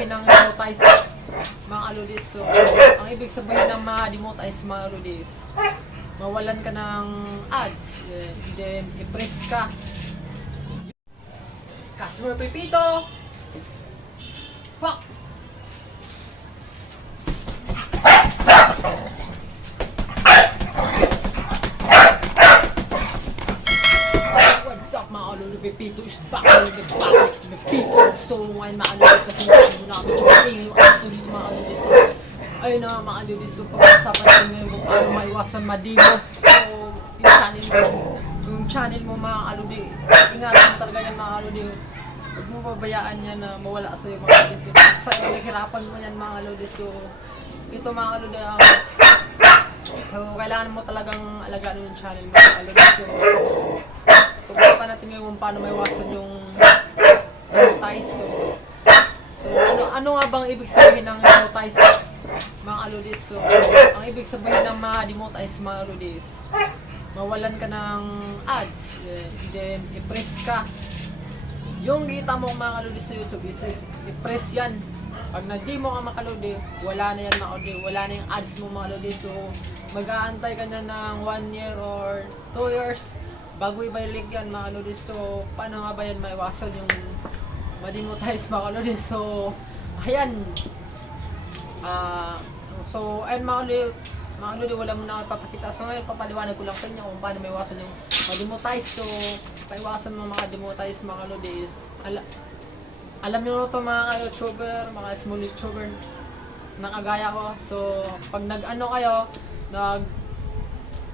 sabihin ng demonetize mga aludis? So, ang ibig sabihin ng mga demonetize mga aludis, mawalan ka ng ads, eh, then i-press ka. Customer Pepito! Fuck! What's up mga kalulu, Pepito is back back. So ngayon mga kalulu, kasi ngayon namin yung ingay yung aso dito mga kalulu. So, ayun na mga kalulu, so pag-usapan natin ngayon kung paano maiwasan madino. So, yung channel mo, yung channel mo mga kalulu, ingatan mo talaga yan mga kalulu. Huwag mo babayaan yan na mawala sa'yo mga kalulu. So, sa naghirapan mo yan mga kalulu. So, ito mga kalulu, ang So, kailangan mo talagang alagaan yung channel mo. So, pag-usapan natin ngayon kung paano maiwasan yung monetize. So, ano, ano nga bang ibig sabihin ng monetize, mga aludis? So, ang ibig sabihin ng mga demonetize, mga aludis, mawalan ka ng ads, then i-press ka. Yung kita mo mga kaludi sa YouTube is, is i-press yan. Pag nag-di mo ka makaludi, wala na yan makaludi, wala na yung ads mo makaludi. So, mag-aantay ka na ng 1 year or 2 years bago ibalik yan makaludi. So, paano nga ba yan maiwasan yung ma-demonetize makaludi? So, ayan. Ah, so, ayun makaludi, makaludi, wala mo na ako ipapakita. So, ngayon, papaliwanag ko lang sa inyo kung paano maiwasan yung ma-demonetize. So, paiwasan mo mga demonetize mga kaludi is, ala, alam nyo to mga YouTuber, mga small YouTuber na kagaya ko. So, pag nag-ano kayo, nag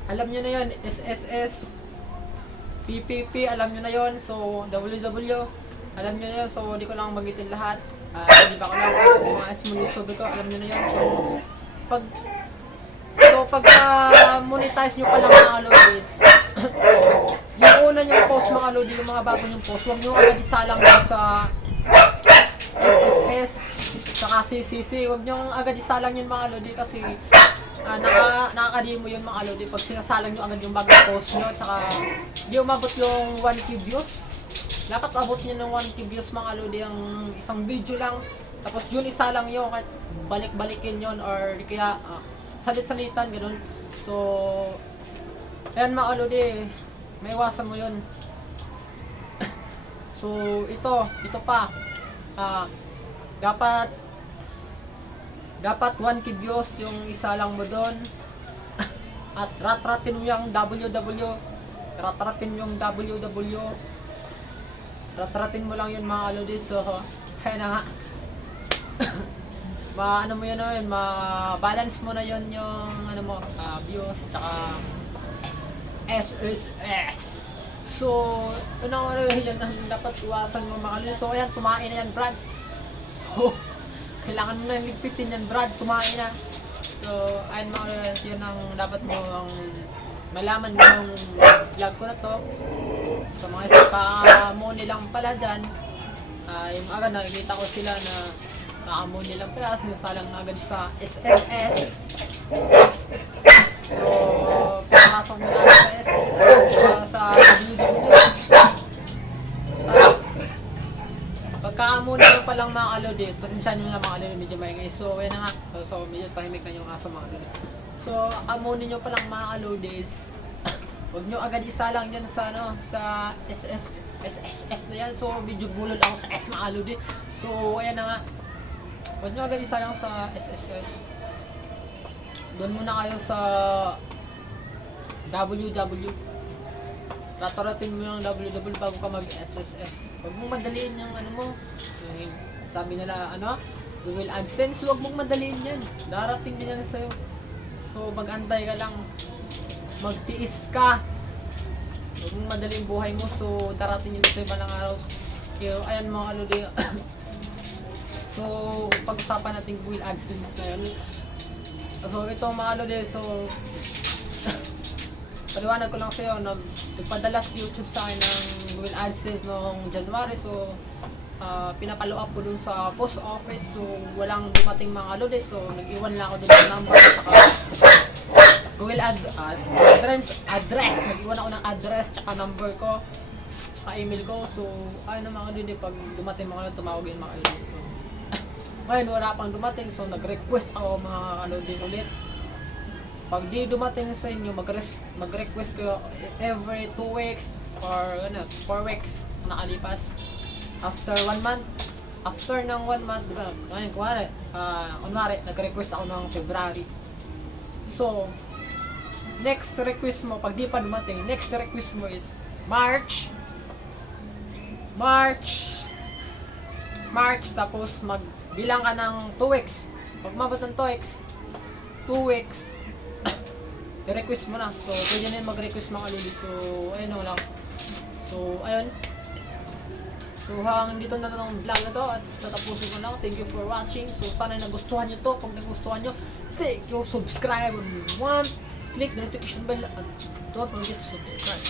alam nyo na yun, SSS, PPP, alam nyo na yun. So, WW, alam nyo na yun. So, di ko lang magitin lahat. Ah, hindi ba ko lang yung mga small YouTuber ko, alam nyo na yun. So, pag So, pagka monetize nyo pa lang mga lobbies, yung una nyo post mga lodi, yung mga bago nyo post, huwag nyo agad isalang sa SSS, saka CCC, huwag nyo agad isalang yun mga lodi kasi ah, naka, nakakadimo yun mga lodi pag sinasalang nyo agad yung bagong post nyo, tsaka di umabot yung 1k views. Dapat abot nyo ng 1k views mga lodi ang isang video lang, tapos yun isa lang yun, kahit balik-balikin yun or kaya ah, salit-salitan, ganun. So, ayan mga lodi, may iwasan mo yun. So, ito, ito pa. Ah, dapat dapat 1k views yung isa lang mo doon. At ratratin mo yung WW. Ratratin yung WW. Ratratin mo lang yun mga aludis. So, ayun na nga. ma ano mo yun no, yun, ma-balance mo na yun yung ano mo, ah, views, tsaka S, S, S. So, unang ano yun ang dapat iwasan mo mga aludis. So, ayan, tumain na yan, Brad. So, kailangan mo na ligpitin yan, Brad. Kumain na. So, ayun mga guys, yun ang dapat mo ang malaman mo yung vlog ko na to. So, mga isa pa mo nilang pala dyan. ah yung agad nakikita ko sila na kaamo nilang pala, sinasalang na agad sa SSS. So, pinapasok nila sa SSS, uh, sa WW. Ah, Pagkaamo nyo pa lang mga alodit, pasensya nyo na mga alodit, medyo maingay. So, yan na nga. So, medyo tahimik na yung aso mga alodit. So, amunin nyo pa lang mga alodis. Huwag nyo agad isa lang yan sa, ano, sa SS, SSS na yan. So, medyo bulol ako sa S mga alodit. So, ayan na nga. Huwag nyo agad isa lang sa SSS. Doon muna kayo sa WW. Ratarating mo yung WW bago ka mag-SSS. Huwag mong madaliin yung ano mo. Yung, sabi nila, ano? Google AdSense, huwag mong madaliin yan. Darating din yan sa'yo. So, mag-antay ka lang. Magtiis ka. Huwag mong madaliin buhay mo. So, darating yun sa'yo balang araw. So, ayan mga kaludi. so, pag-usapan natin Google AdSense ngayon. So, ito mga kaludi. So, paliwanag ko lang sa'yo, nag, nagpadala si YouTube sa akin ng Google AdSense noong January. So, ah, pinapalo up ko dun sa post office. So, walang dumating mga lodi. So, nag-iwan lang ako dun ng number. Saka, Google ad, ad, address, address. Nag-iwan ako ng address, tsaka number ko, tsaka email ko. So, ayun na mga lodi, pag dumating mga lodi, tumawag yung mga lodi. So, Ngayon wala pang dumating so nag-request ako mga ano din ulit. Pag di dumating sa inyo, mag-request kayo every 2 weeks or ano, 4 weeks nakalipas. After 1 month, after ng 1 month, diba, ngayon, kunwari, ah, kunwari, nag-request ako ng February. So, next request mo, pag di pa dumating, next request mo is March, March, March, tapos magbilang ka ng 2 weeks. Pag mabot ng 2 weeks, 2 weeks, i-request mo na. So, pwede na yun mag-request mga luli. So, ayun lang. So, ayun. So, hanggang dito na ang vlog na to at tatapusin ko lang. Thank you for watching. So, sana nagustuhan nyo to. Kung nagustuhan nyo, thank you. Subscribe. One, click the notification bell at don't forget to subscribe.